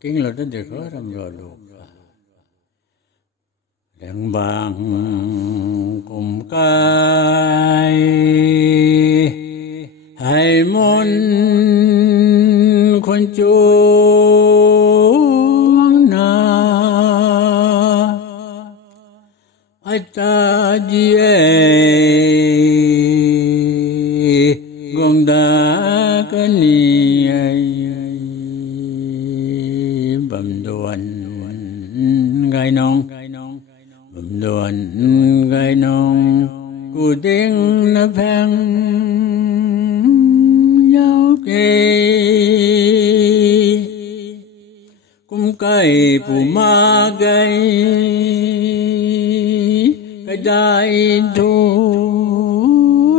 kinh là được khó làm rồi luôn đừng bằng cùng cái hai môn con chú na ai ta đi gong đa cái ni bầm đuôn gai nong bầm đuôn gai nong cụ tiếng nó phèn nhau kê cũng cái phù ma gai cái đại thu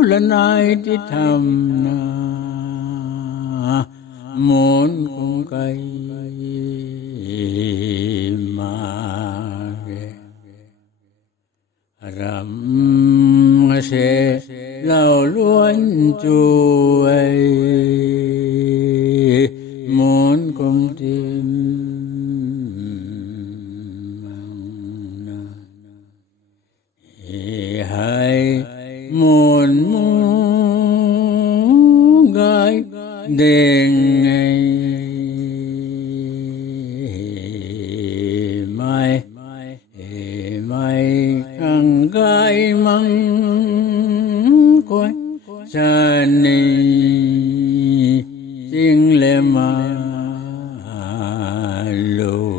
lần ai đi thầm na muốn cũng cái ram se lao luân chu ấy muốn cùng tìm hai muốn muốn gái đền mai mai khăng gai măng quay chân tiếng lệ mà lùi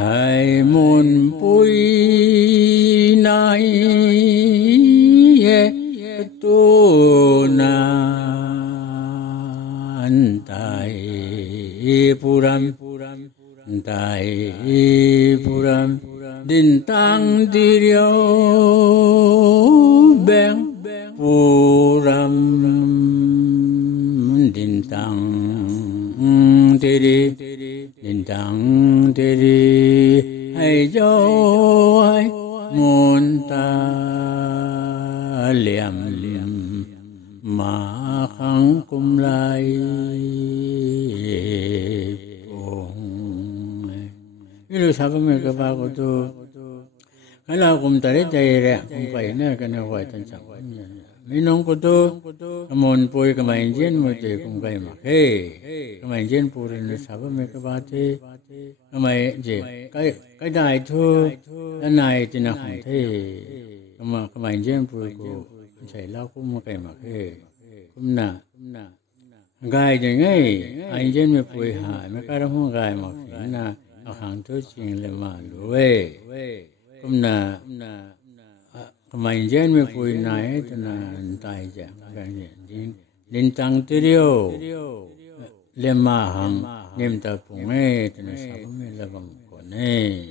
hai môn bụi này tu nan tai puram tại puram din tang dirio beng puram din tang teri hay jo hay môn ta liam mà khăng cum lai itu siapa mereka bawa tu kalau kum tadi cahaya kum kaya na kena wajah cakap minum kutu amun pui kemain jen mesti kum kaya mak kemain jen puri ni siapa mereka bawa kemain jen kaya dah itu nai tina kum kemain jen puri ku cahaya lau kum kaya mak kum na gai jengai ain jen me pui ha mereka ramu gai mak na hàng thứ chuyện là mà lùi cũng là mình dân mới vui này cho là tài chẳng cái gì đến tăng tư điều lên mà hàng niệm tập cũng nghe cho là sao mới là bằng của này